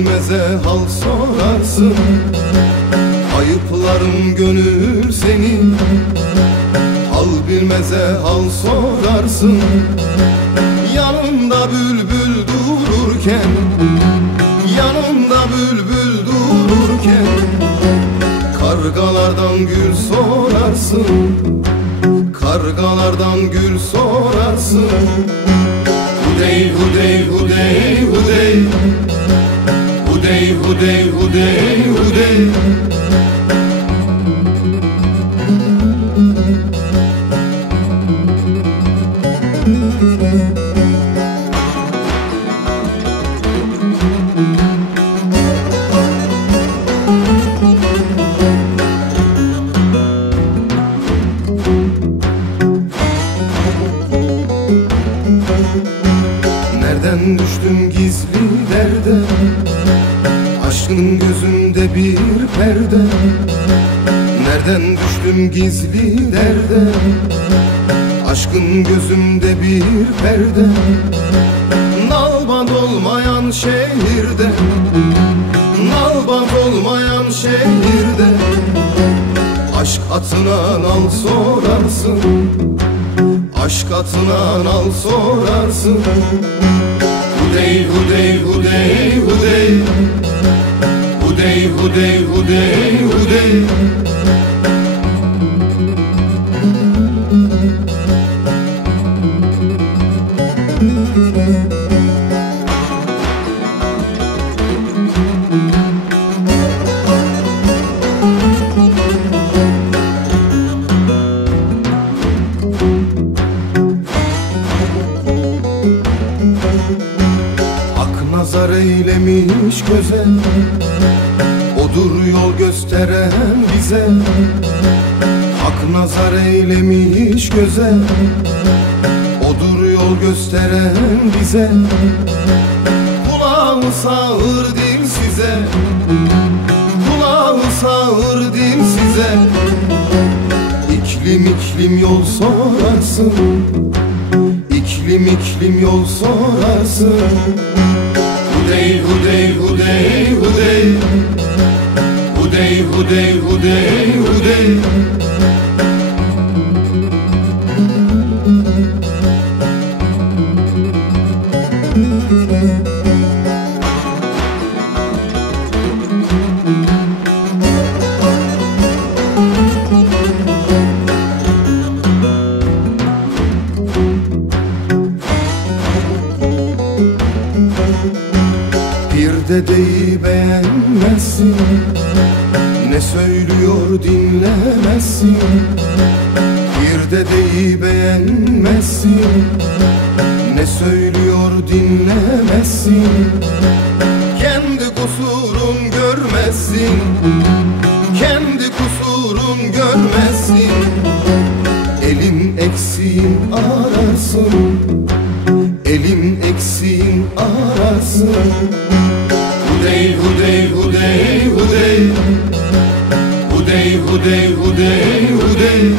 bilmeze hal sorarsın. Ayıplarım gönül seni, hal bilmeze hal sorarsın. Yanında bülbül dururken, yanında bülbül dururken, kargalardan gül sorarsın, kargalardan gül sorarsın. Hudey, hudey, hudey, hudey, hudey, hudey, hudey, hudey. Nereden düştüm gizli derde, aşkın gözünde bir perde. Nereden düştüm gizli derde, aşkın gözümde bir perde. Nalbant olmayan şehirde, nalbant olmayan şehirde, aşk atına nal sorarsın, aşk atına nal sorarsın. Hudey, hudey, hudey, hudey, hudey, hudey, hudey, hudey. Hak nazar eylemiş göze, odur yol gösteren bize. Hak nazar eylemiş göze, odur yol gösteren bize. Kulağı sağır dil size, kulağı sağır dil size. İklim iklim yol sorarsın, İklim iklim yol sorarsın. Hudey, hudey, hudey, hudey, hudey, hudey, hudey, hudey. Bir dedeyi beğenmezsin, ne söylüyor dinlemezsin. Bir dedeyi beğenmezsin, ne söylüyor dinlemezsin. Kendi kusurun görmezsin, kendi kusurun görmezsin. Elin eksiğin ararsın, elin eksiğin ararsın. Hudey, hudey, hudey, hudey, hudey, hudey, hudey, hudey.